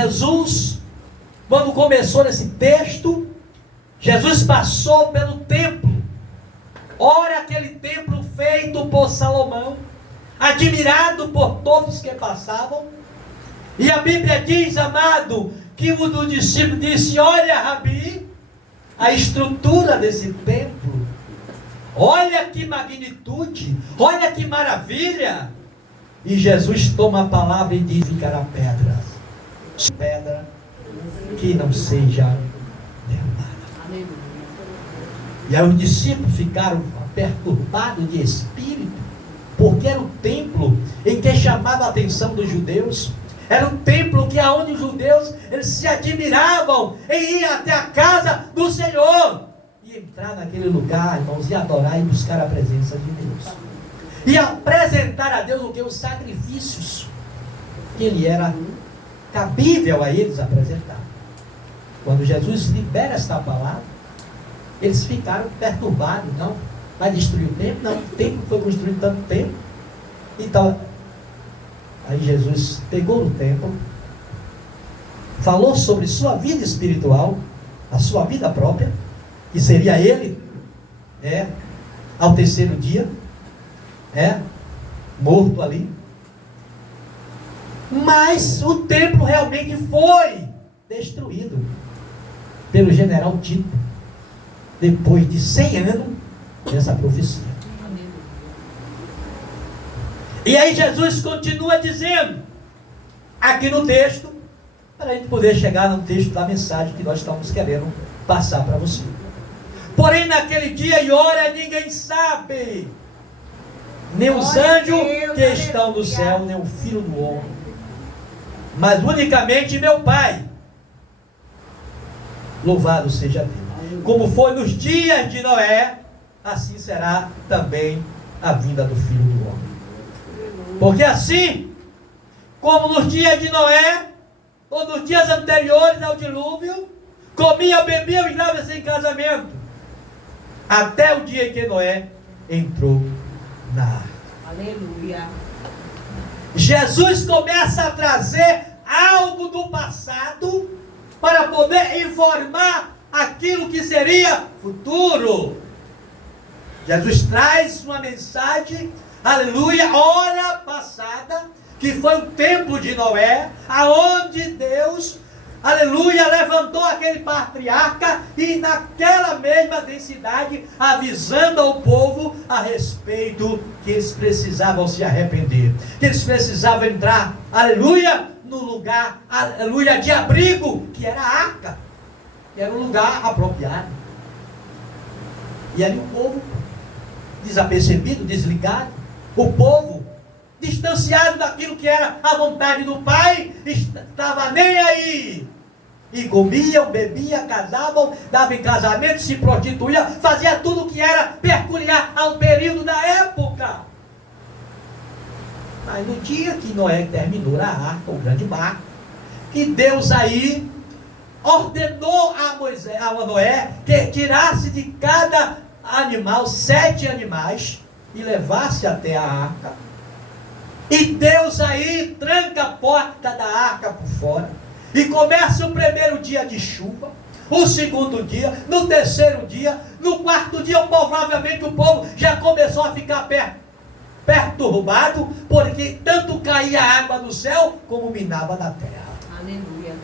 Jesus, quando começou nesse texto, Jesus passou pelo templo. Ora, aquele templo feito por Salomão, admirado por todos que passavam. E a Bíblia diz, amado, que um dos discípulos disse: olha, Rabi, a estrutura desse templo. Olha que magnitude, olha que maravilha. E Jesus toma a palavra e diz: ficará pedra que não seja derrubada. E aí os discípulos ficaram perturbados de espírito, porque era o templo em que chamava a atenção dos judeus. Era um templo que aonde os judeus eles se admiravam em ir até a casa do Senhor e entrar naquele lugar, irmãos, e adorar e buscar a presença de Deus e apresentar a Deus o que? Os sacrifícios que ele era cabível a eles apresentar. Quando Jesus libera esta palavra, eles ficaram perturbados. Não, vai destruir o templo? Não, o templo foi construído tanto tempo. Então, aí Jesus pegou no templo, falou sobre sua vida espiritual, a sua vida própria, que seria ele, ao terceiro dia, morto ali. Mas o templo realmente foi destruído pelo general Tito, depois de 100 anos dessa profecia. E aí Jesus continua dizendo, aqui no texto, para a gente poder chegar no texto da mensagem que nós estamos querendo passar para você. Porém, naquele dia e hora ninguém sabe, nem os anjos que estão no céu, nem o Filho do Homem, mas unicamente meu Pai. Louvado seja Deus. Como foi nos dias de Noé, assim será também a vinda do Filho do Homem. Porque assim, como nos dias de Noé, ou nos dias anteriores ao dilúvio, comia, bebia e estava sem casamento, até o dia em que Noé entrou na arca. Aleluia. Jesus começa a trazer algo do passado para poder informar aquilo que seria futuro. Jesus traz uma mensagem, aleluia, hora passada, que foi o tempo de Noé, aonde Deus, aleluia, levantou aquele patriarca e naquela mesma densidade, avisando ao povo a respeito que eles precisavam se arrepender, que eles precisavam entrar, aleluia, no lugar, aleluia, de abrigo, que era a arca, que era um lugar apropriado. E ali o povo, desapercebido, desligado, o povo, distanciado daquilo que era a vontade do Pai, estava nem aí. E comiam, bebiam, casavam, davam em casamento, se prostituíam, fazia tudo o que era peculiar ao período da época. Mas no dia que Noé terminou a arca, o grande mar, que Deus aí ordenou a Noé que tirasse de cada animal 7 animais e levasse até a arca. E Deus aí tranca a porta da arca por fora. E começa o primeiro dia de chuva, o segundo dia, no terceiro dia, no quarto dia, provavelmente o povo já começou a ficar perturbado, porque tanto caía água do céu, como minava da terra. Aleluia.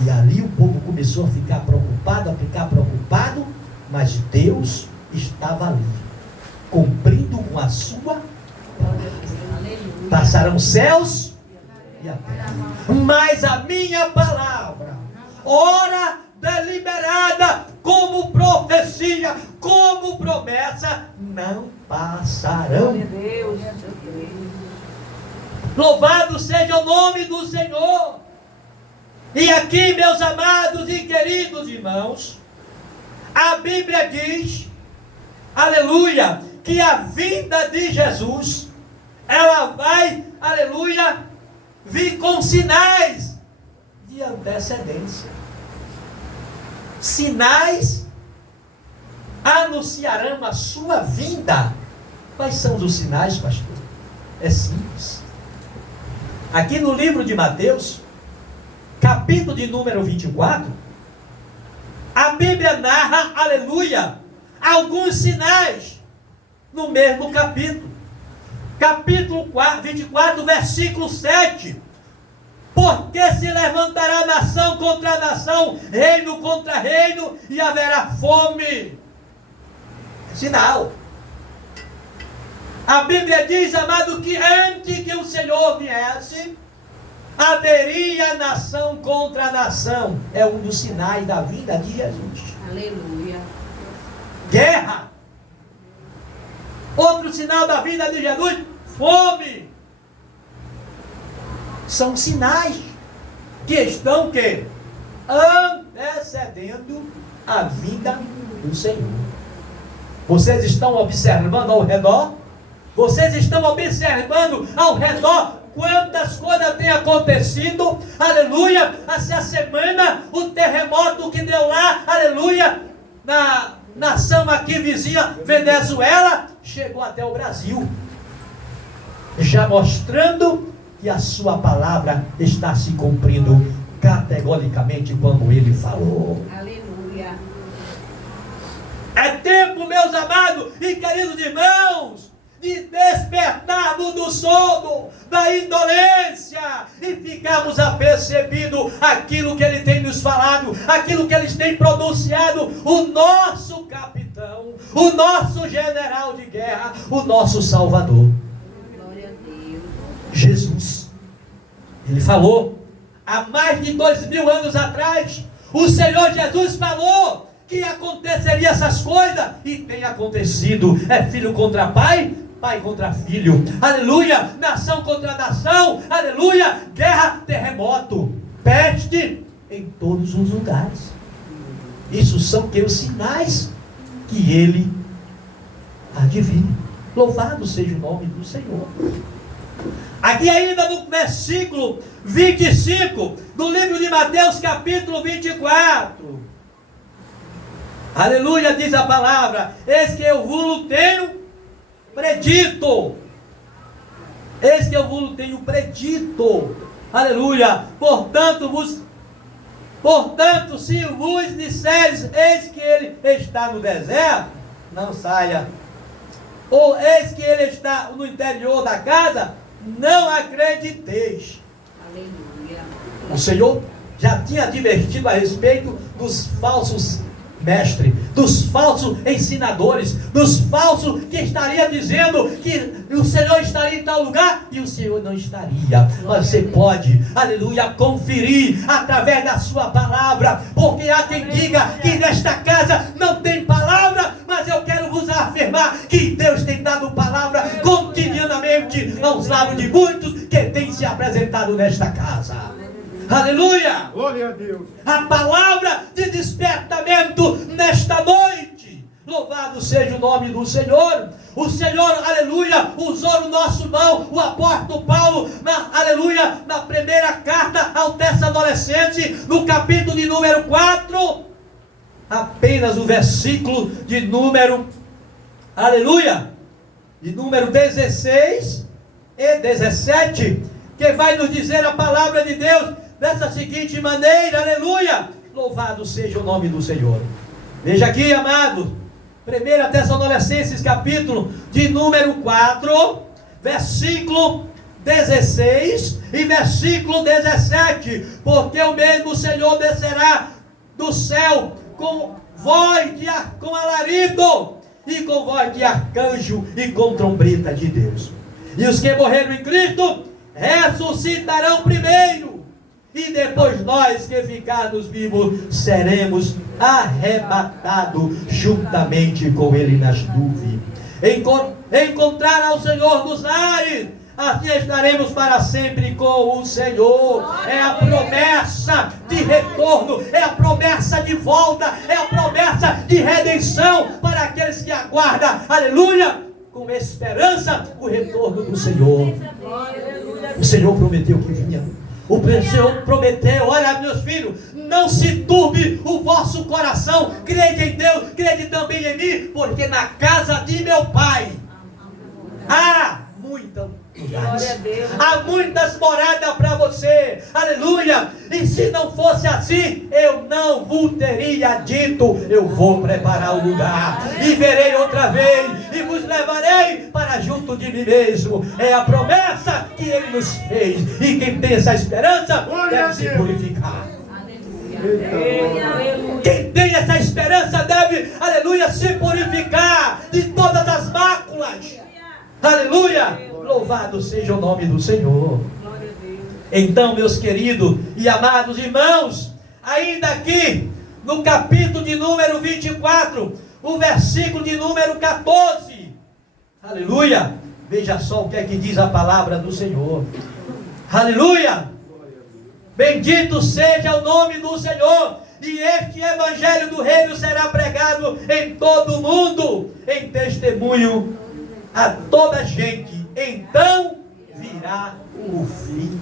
E ali o povo começou a ficar preocupado, mas Deus estava ali, cumprindo com a sua palavra. Passarão céus e a terra, mas a minha palavra, ora deliberada, como profecia, como promessa, não passarão. Louvado seja o nome do Senhor. E aqui, meus amados e queridos irmãos, a Bíblia diz, aleluia, que a vinda de Jesus, ela vai, aleluia, vir com sinais de antecedência. Sinais anunciarão a sua vinda. Quais são os sinais, pastor? É simples. Aqui no livro de Mateus, capítulo de número 24, a Bíblia narra, aleluia, alguns sinais no mesmo capítulo. Capítulo 24, versículo 7. Porque se levantará nação contra nação, reino contra reino, e haverá fome. Sinal. A Bíblia diz, amado, que antes que o Senhor viesse, haveria nação contra nação. É um dos sinais da vinda de Jesus. Aleluia. Guerra. Outro sinal da vinda de Jesus, fome. São sinais que estão que antecedendo a vinda do Senhor. Vocês estão observando ao redor? Vocês estão observando ao redor quantas coisas têm acontecido? Aleluia! Essa semana, o terremoto que deu lá, aleluia, na nação aqui vizinha, Venezuela, chegou até o Brasil, já mostrando que a sua palavra está se cumprindo categoricamente como ele falou. Aleluia. É tempo, meus amados e queridos irmãos, de despertarmos do sono, da indolência, e ficarmos apercebidos aquilo que ele tem nos falado, aquilo que eles têm pronunciado, o nosso capitão, o nosso general de guerra, o nosso Salvador. Glória a Deus. Jesus. Ele falou, há mais de 2000 anos atrás, o Senhor Jesus falou que aconteceria essas coisas, e tem acontecido. É filho contra pai, pai contra filho, aleluia, nação contra nação, aleluia, guerra, terremoto, peste em todos os lugares. Isso são que os sinais que ele adivinha. Louvado seja o nome do Senhor. Aqui ainda no versículo 25 do livro de Mateus, capítulo 24, aleluia, diz a palavra: eis que eu vos tenho predito. Eis que eu vos tenho predito. Aleluia. Portanto, se vos disseres, eis que ele está no deserto, não saia. Ou eis que ele está no interior da casa, não acrediteis. Aleluia. O Senhor já tinha advertido a respeito dos falsos mestres, dos falsos ensinadores, dos falsos que estaria dizendo que o Senhor estaria em tal lugar e o Senhor não estaria. Mas você pode, aleluia, conferir através da sua palavra, porque há quem diga que nesta casa não tem palavra, mas eu quero vos afirmar que Deus tem dado palavra cotidianamente aos lábios de muitos que têm se apresentado nesta casa. Aleluia! Glória a Deus. A palavra de despertamento nesta noite. Louvado seja o nome do Senhor. O Senhor, aleluia, usou o nosso irmão, o apóstolo Paulo, aleluia, na primeira carta ao Tessalonicenses, no capítulo de número 4, apenas o versículo de número, aleluia, de número 16 e 17, que vai nos dizer a palavra de Deus dessa seguinte maneira, aleluia, louvado seja o nome do Senhor. Veja aqui, amado, 1 Tessalonicenses capítulo de número 4, versículo 16 e versículo 17, porque o mesmo Senhor descerá do céu com voz com alarido, e com voz de arcanjo, e com trombeta de Deus, e os que morreram em Cristo ressuscitarão primeiro, e depois nós que ficarmos vivos seremos arrebatados juntamente com ele nas nuvens, encontrar ao Senhor nos ares, assim estaremos para sempre com o Senhor. É a promessa de retorno, é a promessa de volta, é a promessa de redenção para aqueles que aguardam, aleluia, com esperança o retorno do Senhor. O Senhor prometeu que vinha. O Senhor prometeu, olha, meus filhos, não se turbe o vosso coração, crede em Deus, crede também em mim, porque na casa de meu Pai há muitas moradas, há muitas moradas aleluia. E se não fosse assim, eu não vos teria dito: eu vou preparar o lugar, e verei outra vez, e vos levarei para junto de mim mesmo. É a promessa que ele nos fez, e quem tem essa esperança deve se purificar. Quem tem essa esperança deve, aleluia, se purificar de todas as máculas. Aleluia, louvado seja o nome do Senhor. Então, meus queridos e amados irmãos, ainda aqui no capítulo de número 24, o versículo de número 14, aleluia, veja só o que é que diz a palavra do Senhor. Aleluia, bendito seja o nome do Senhor, e este evangelho do reino será pregado em todo o mundo, em testemunho a toda gente, então virá o fim.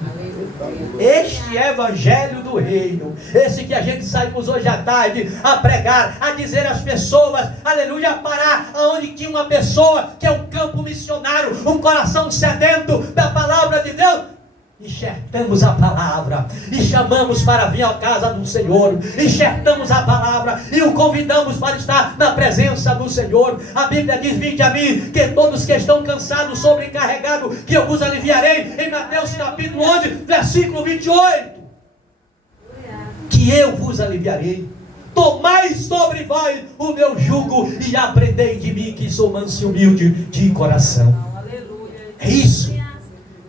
Este evangelho do reino, esse que a gente saímos hoje à tarde a pregar, a dizer às pessoas, aleluia, a parar aonde tinha uma pessoa que é um campo missionário, um coração sedento da palavra de Deus. Enxertamos a palavra e chamamos para vir à casa do Senhor. Enxertamos a palavra e o convidamos para estar na presença do Senhor. A Bíblia diz: vinde a mim, que todos que estão cansados, sobrecarregados, que eu vos aliviarei. Em Mateus capítulo 11, versículo 28, que eu vos aliviarei. Tomai sobre vós o meu jugo e aprendei de mim, que sou manso e humilde de coração. É isso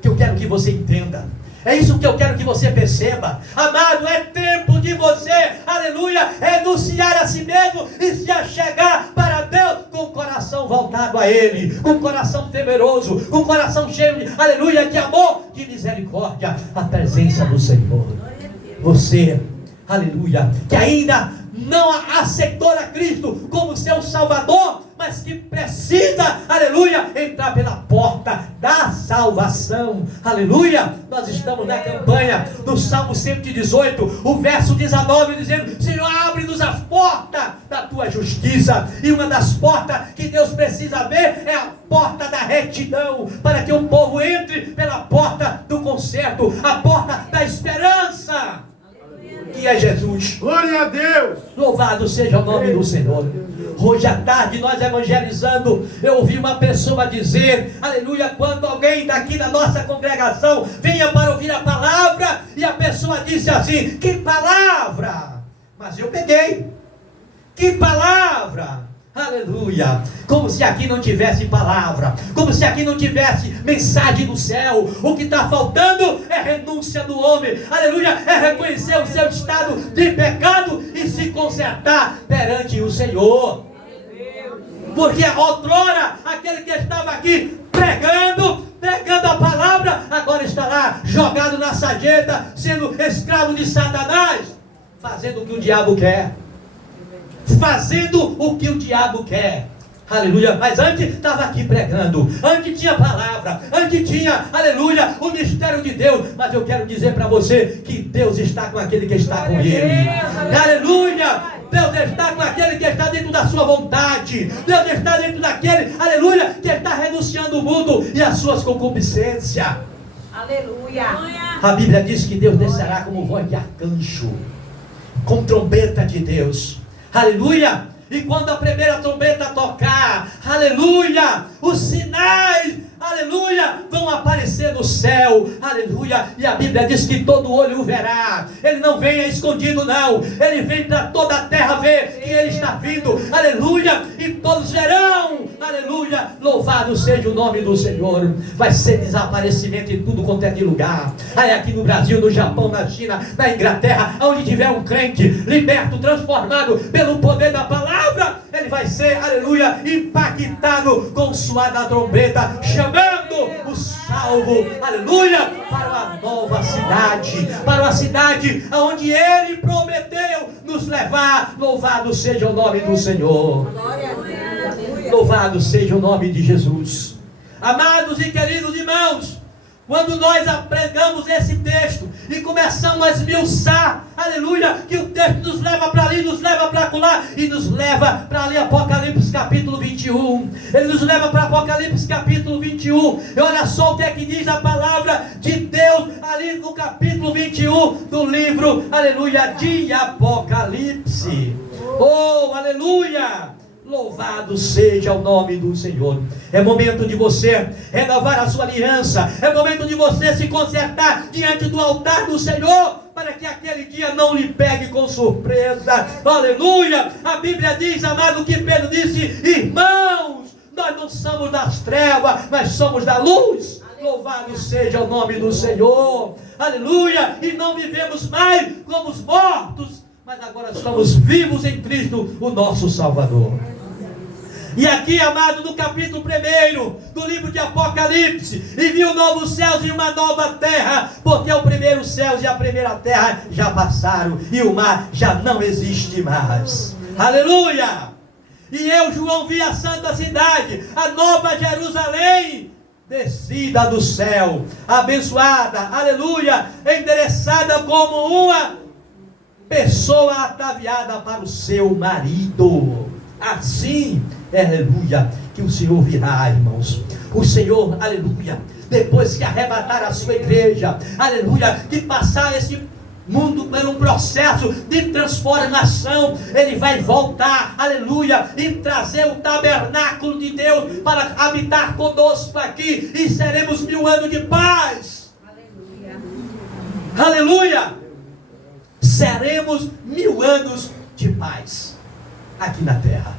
que eu quero que você entenda. É isso que eu quero que você perceba. Amado, é tempo de você, aleluia, renunciar a si mesmo e se achegar para Deus com o coração voltado a Ele, com o coração temeroso, com o coração cheio de, aleluia, de amor, de misericórdia, a presença do Senhor. Você, aleluia, que ainda não aceitou a Cristo como seu Salvador, mas que precisa, aleluia, entrar pela porta da salvação, aleluia. Nós estamos na campanha do Salmo 118, o verso 19, dizendo: Senhor, abre-nos as portas da tua justiça. E uma das portas que Deus precisa ver é a porta da retidão, para que o povo entre pela porta do conserto, a porta da esperança, que é Jesus. Glória a Deus. Louvado seja o nome do Senhor. Hoje à tarde, nós evangelizando, eu ouvi uma pessoa dizer, aleluia, quando alguém daqui da nossa congregação vinha para ouvir a palavra, e a pessoa disse assim: que palavra? Mas eu peguei. Que palavra? Aleluia, como se aqui não tivesse palavra, como se aqui não tivesse mensagem do céu. O que está faltando é renúncia do homem, aleluia, é reconhecer o seu estado de pecado e se consertar perante o Senhor. Porque outrora, aquele que estava aqui pregando a palavra, agora está lá jogado na sarjeta, sendo escravo de Satanás, fazendo o que o diabo quer. Fazendo o que o diabo quer, aleluia. Mas antes estava aqui pregando, antes tinha palavra, antes tinha, aleluia, o mistério de Deus. Mas eu quero dizer para você que Deus está com aquele que está com ele, aleluia. Deus está com aquele que está dentro da sua vontade. Deus está dentro daquele, aleluia, que está renunciando o mundo e as suas concupiscências. Aleluia. A Bíblia diz que Deus descerá como voz de arcanjo, com trombeta de Deus. Aleluia! E quando a primeira trombeta tocar, aleluia, os sinais, aleluia, vão aparecer no céu, aleluia. E a Bíblia diz que todo olho o verá. Ele não vem escondido não, ele vem para toda a terra ver que ele está vindo, aleluia. E todos verão, aleluia, louvado seja o nome do Senhor. Vai ser desaparecimento em tudo quanto é de lugar. Aí aqui no Brasil, no Japão, na China, na Inglaterra, onde tiver um crente liberto, transformado pelo poder da palavra, ele vai ser, aleluia, impactado com o suar da trombeta, chamando o salvo, aleluia, para uma nova cidade, para uma cidade onde ele prometeu nos levar. Louvado seja o nome do Senhor. Louvado seja o nome de Jesus. Amados e queridos irmãos, quando nós pregamos esse texto e começamos a esmiuçar, aleluia, que o texto nos leva para ali, nos leva para lá e nos leva para ali, Apocalipse capítulo 21. Ele nos leva para Apocalipse capítulo 21. E olha só o que é que diz a palavra de Deus ali no capítulo 21 do livro, aleluia, de Apocalipse. Oh, aleluia! Louvado seja o nome do Senhor. É momento de você renovar a sua aliança. É momento de você se consertar diante do altar do Senhor, para que aquele dia não lhe pegue com surpresa. Aleluia! A Bíblia diz, amado, que Pedro disse: irmãos, nós não somos das trevas, mas somos da luz. Louvado seja o nome do Senhor. Aleluia! E não vivemos mais como os mortos, mas agora estamos vivos em Cristo, o nosso Salvador. E aqui, amado, no capítulo 1 do livro de Apocalipse, e viu novos céus e uma nova terra, porque o primeiro céu e a primeira terra já passaram, e o mar já não existe mais. Aleluia! E eu, João, vi a santa cidade, a nova Jerusalém, descida do céu, abençoada, aleluia, endereçada como uma pessoa ataviada para o seu marido. Assim, aleluia, que o Senhor virá, irmãos. O Senhor, aleluia, depois que arrebatar a sua igreja, aleluia, que passar esse mundo por um processo de transformação, Ele vai voltar, aleluia, e trazer o tabernáculo de Deus para habitar conosco aqui, e seremos 1000 anos de paz. Aleluia. Aleluia! Seremos 1000 anos de paz aqui na terra.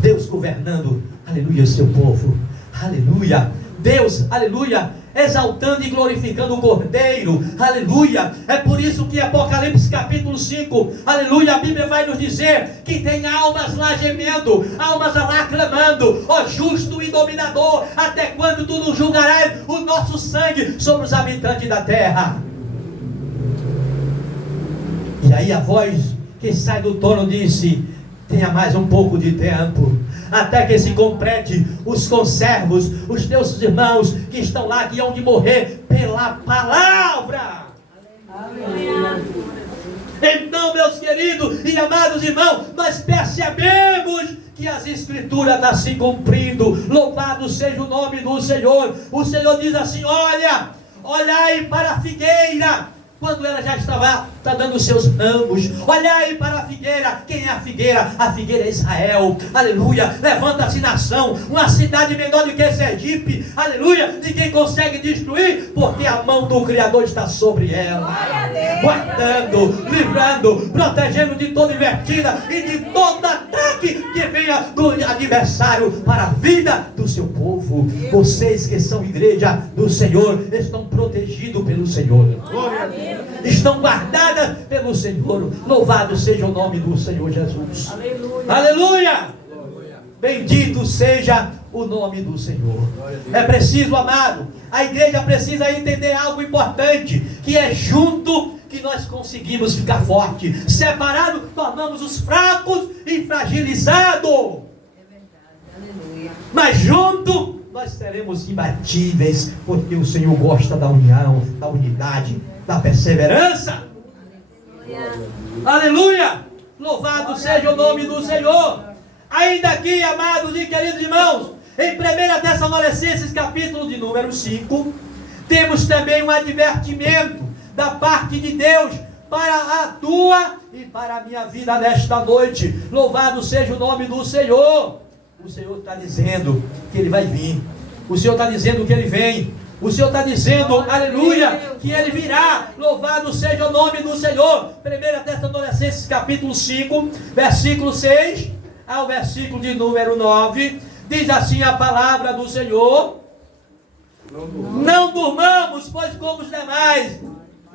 Deus governando, aleluia, o seu povo. Aleluia! Deus, aleluia, exaltando e glorificando o Cordeiro, aleluia. É por isso que Apocalipse capítulo 5, aleluia, a Bíblia vai nos dizer que tem almas lá gemendo, almas lá clamando: ó justo e dominador, até quando tu não julgarás o nosso sangue sobre os habitantes da terra? E aí a voz que sai do trono disse: tenha mais um pouco de tempo, até que se complete os conservos, os teus irmãos que estão lá, que hão de morrer pela palavra. Aleluia. Então, meus queridos e amados irmãos, nós percebemos que as escrituras estão se cumprindo. Louvado seja o nome do Senhor. O Senhor diz assim: olhai para a figueira, quando ela já está dando seus ramos. Olhai para a figueira. Quem é a figueira? A figueira é Israel. Aleluia. Levanta-se nação, uma cidade menor do que Sergipe. Aleluia. Ninguém consegue destruir, porque a mão do Criador está sobre ela, guardando, livrando, protegendo de toda invertida e de todo ataque que venha do adversário para a vida do seu povo. Vocês que são igreja do Senhor estão protegidos pelo Senhor, estão guardadas pelo Senhor. Louvado seja o nome do Senhor Jesus. Aleluia. Aleluia. Bendito seja o nome do Senhor. É preciso, amado, a igreja precisa entender algo importante, que é junto que nós conseguimos ficar forte. Separado, tornamos os fracos e fragilizados. É verdade. Aleluia. Mas junto nós seremos imbatíveis, porque o Senhor gosta da união, da unidade, da perseverança. Aleluia! Louvado seja o nome do Senhor. Ainda aqui, amados e queridos irmãos, em 1 Tessalonicenses capítulo de número 5, temos também um advertimento da parte de Deus para a tua e para a minha vida nesta noite. Louvado seja o nome do Senhor. O Senhor está dizendo que Ele vai vir. O Senhor está dizendo que Ele vem. O Senhor está dizendo, aleluia, que Ele virá. Louvado seja o nome do Senhor. 1 Tessalonicenses capítulo 5, versículo 6 ao versículo de número 9. Diz assim a palavra do Senhor: não durmamos, pois como os demais,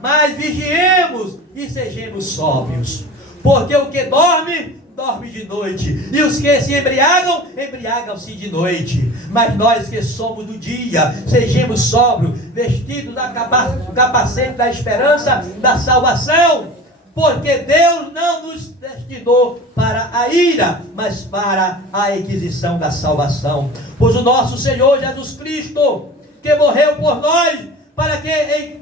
mas vigiemos e sejamos sóbrios. Porque o que dorme, dorme de noite, e os que se embriagam, embriagam-se de noite. Mas nós que somos do dia, sejamos sóbrios, vestidos da capacete da esperança da salvação. Porque Deus não nos destinou para a ira, mas para a aquisição da salvação. Pois o nosso Senhor Jesus Cristo, que morreu por nós, para que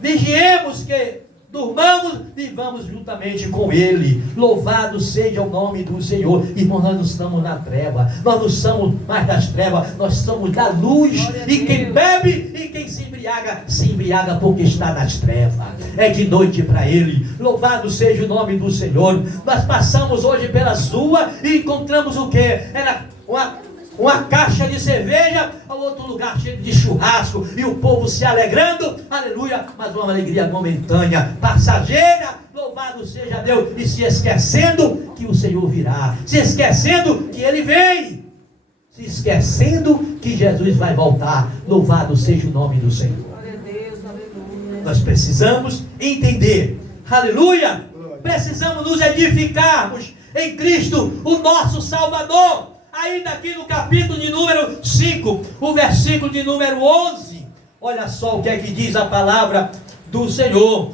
vigiemos, que durmamos e vamos juntamente com Ele. Louvado seja o nome do Senhor. Irmão, nós não estamos na treva, nós não somos mais das trevas, nós somos da luz. E quem bebe e quem se embriaga porque está nas trevas. É de noite para Ele. Louvado seja o nome do Senhor. Nós passamos hoje pelas ruas e encontramos o que? Era uma caixa de cerveja, ao outro lugar cheio de churrasco, e o povo se alegrando, aleluia, mas uma alegria momentânea, passageira, louvado seja Deus, e se esquecendo que o Senhor virá, se esquecendo que Ele vem, se esquecendo que Jesus vai voltar, louvado seja o nome do Senhor. Nós precisamos entender, aleluia, precisamos nos edificarmos em Cristo, o nosso Salvador. Ainda aqui no capítulo de número 5, o versículo de número 11, olha só o que é que diz a palavra do Senhor.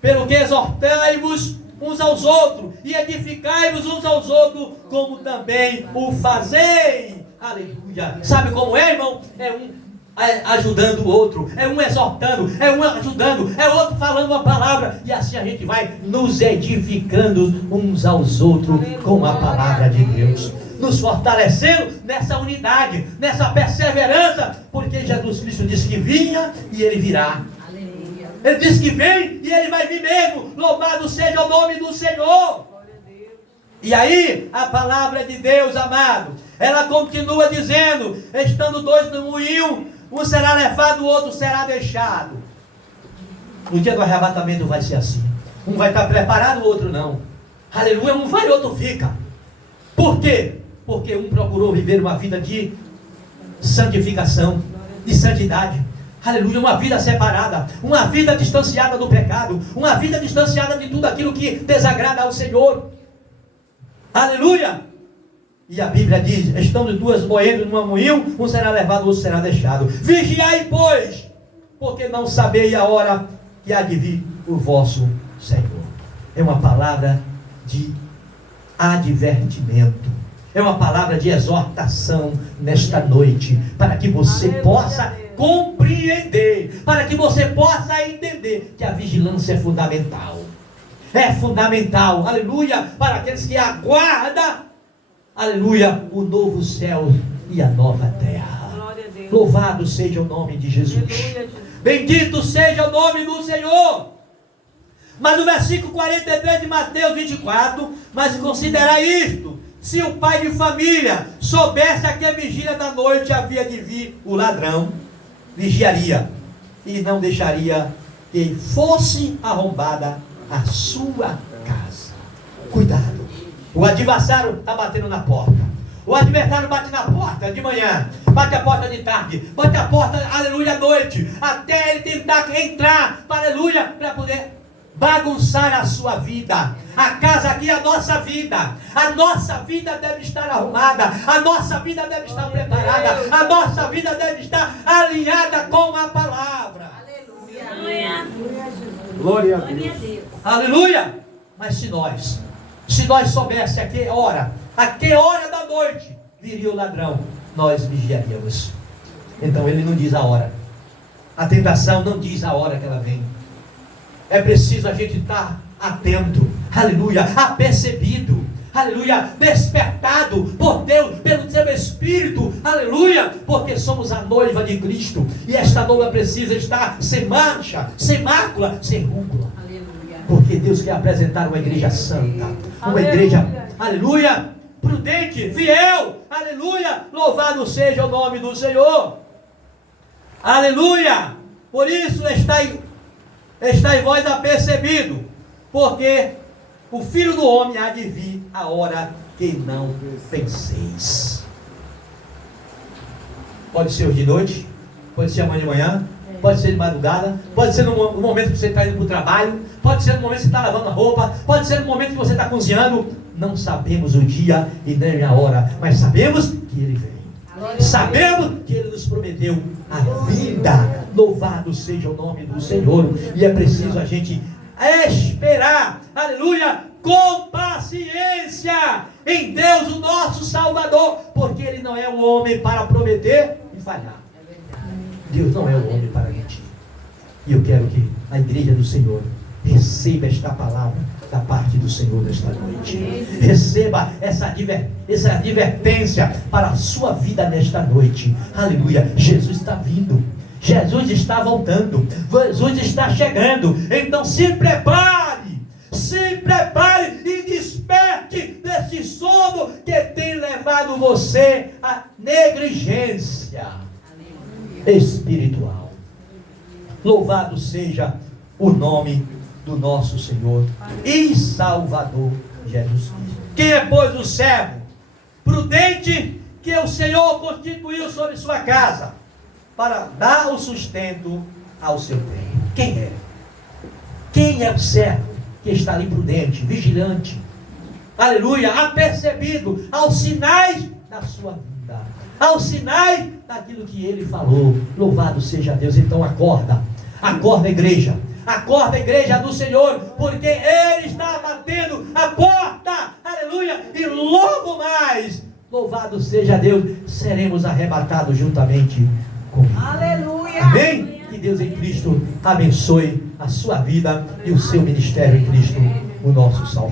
Pelo que exortai-vos uns aos outros, e edificai-vos uns aos outros, como também o fazei. Aleluia. Sabe como é, irmão? É um ajudando o outro, é um exortando, é um ajudando, é outro falando a palavra, e assim a gente vai nos edificando uns aos outros com a palavra de Deus, nos fortalecendo nessa unidade, nessa perseverança, porque Jesus Cristo disse que vinha e Ele virá. Ele disse que vem e Ele vai vir mesmo. Louvado seja o nome do Senhor. E aí, a palavra de Deus, amado, ela continua dizendo, estando dois no moinho, um será levado, o outro será deixado. No dia do arrebatamento vai ser assim. Um vai estar preparado, o outro não. Aleluia, um vai, o outro fica. Por quê? Porque um procurou viver uma vida de santificação, de santidade. Aleluia, uma vida separada, uma vida distanciada do pecado, uma vida distanciada de tudo aquilo que desagrada ao Senhor. Aleluia. E a Bíblia diz, estando duas moendo numa moinho, um será levado, o outro será deixado. Vigiai, pois, porque não sabeis a hora que há de vir o vosso Senhor. É uma palavra de advertimento. É uma palavra de exortação nesta noite, para que você possa compreender, para que você possa entender que a vigilância é fundamental. É fundamental, aleluia, para aqueles que aguardam, aleluia, o novo céu e a nova terra. Louvado seja o nome de Jesus. Bendito seja o nome do Senhor. Mas no versículo 43 de Mateus 24, mas considerai isto: se o pai de família soubesse a que vigília da noite havia de vir o ladrão, vigiaria e não deixaria que fosse arrombada a sua casa. Cuidado. O adversário está batendo na porta. O adversário bate na porta de manhã, bate a porta de tarde, bate a porta, aleluia, à noite, até ele tentar entrar, aleluia, para poder bagunçar a sua vida. A casa aqui é a nossa vida. A nossa vida deve estar arrumada. A nossa vida deve estar preparada. A nossa vida deve estar alinhada com a palavra. Aleluia. Glória a Deus. Aleluia. Mas se nós soubéssemos a que hora da noite viria o ladrão, nós vigiaríamos. Então ele não diz a hora. A tentação não diz a hora que ela vem. É preciso a gente estar atento, aleluia, apercebido, aleluia, despertado por Deus, pelo seu Espírito, aleluia, porque somos a noiva de Cristo, e esta noiva precisa estar sem mancha, sem mácula, sem rúcula, porque Deus quer apresentar uma igreja santa, uma igreja, aleluia, prudente, fiel, aleluia, louvado seja o nome do Senhor, aleluia. Por isso está em vós apercebido, porque o Filho do Homem há de vir a hora que não penseis. Pode ser hoje de noite, pode ser amanhã de manhã, pode ser de madrugada, pode ser no momento que você está indo para o trabalho, pode ser no momento que você está lavando a roupa, pode ser no momento que você está cozinhando. Não sabemos o dia e nem a hora, mas sabemos que Ele vem. Sabemos que Ele nos prometeu a vida. Louvado seja o nome do Senhor. E é preciso a gente esperar, aleluia, com paciência em Deus, o nosso Salvador, porque Ele não é o homem para prometer e falhar. Deus não é o homem para mentir. E eu quero que a igreja do Senhor Receba esta palavra da parte do Senhor nesta noite. Receba essa advertência para a sua vida nesta noite. Aleluia. Jesus está vindo. Jesus está voltando. Jesus está chegando. Então se prepare. Se prepare e desperte desse sono que tem levado você à negligência espiritual. Louvado seja o nome do nosso Senhor e Salvador Jesus Cristo. Quem é, pois, o servo prudente que o Senhor constituiu sobre sua casa para dar o sustento ao seu bem? Quem é? Quem é o servo que está ali prudente, vigilante, aleluia, apercebido aos sinais da sua vida, aos sinais daquilo que ele falou? Louvado seja Deus. Então acorda, igreja. Acorda, igreja do Senhor, porque Ele está batendo a porta, aleluia, e logo mais, louvado seja Deus, seremos arrebatados juntamente com Ele. Aleluia. Amém? Que Deus em Cristo abençoe a sua vida e o seu ministério em Cristo, o nosso Salvador.